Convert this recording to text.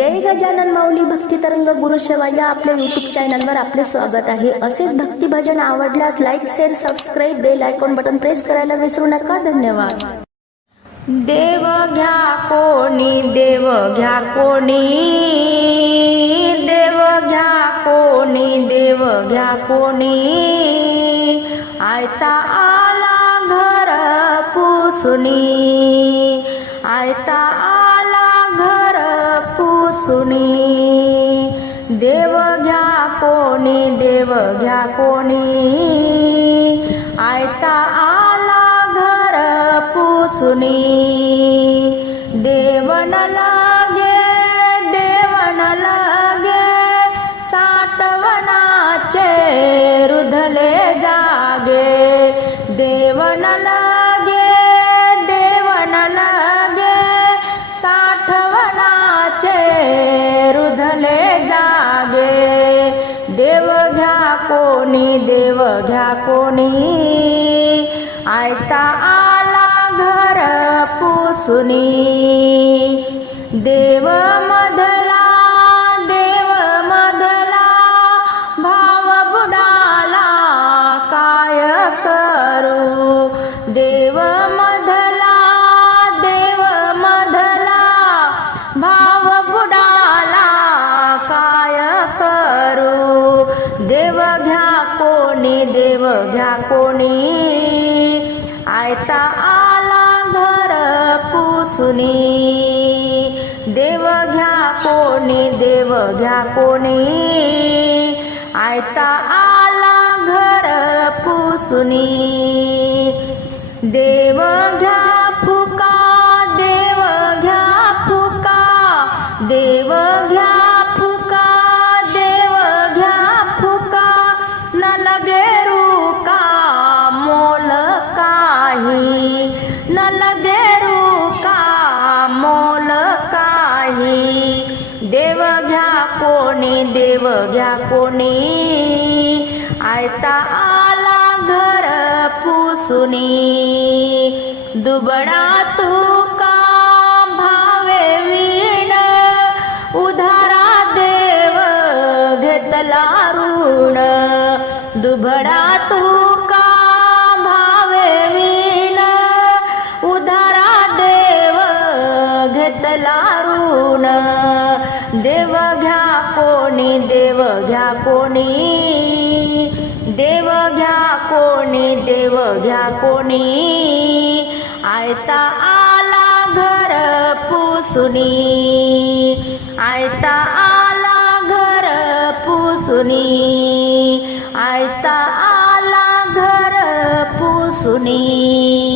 जय गजानन माऊली भक्ती तरंग गुरुसेवा या आपल्या युट्यूब चॅनलवर आपले स्वागत आहे. असेच भक्ती भजन आवडल्यास like share subscribe bell icon button press करायला विसरू नका. धन्यवाद. देव घ्या कोणी देव घ्या कोणी देव घ्या कोणी देव घ्या कोणी. आयता आला घर पुसुनी. सुनी। देव घ्या कोणी देव घ्या कोणी। आयता आला घर पुसुनी। देवन लागे देवन लागे साठवनाचे रुधले जागे। देवन लागे कोणी देव घ्या कोणी? आयता आला घर पुसुनी. देव मधला देव मधला भाव बुडाला काय करू? देव मधला देव मधला भाव कोणी देव घ्या कोणी? आयता आला घर पुसुनी. देव घ्या कोणी देव घ्या कोणी? आयता आला घर पुसुनी. देव घ्या फुका देव घ्या फुका. देव देव घ्या कोणी? आयता आला घर पुसुनी. दुबडा तू का भावे वीण. उधारा देव घेतला ऋण. दुबडा तू घेतला लारून देव घ्या कोणी देव घ्या कोणी. देव घ्या कोणी देव घ्या कोणी. आयता आला घर पुसुनी. आयता आला घर पुसुनी. आयता आला घर पुसुनी.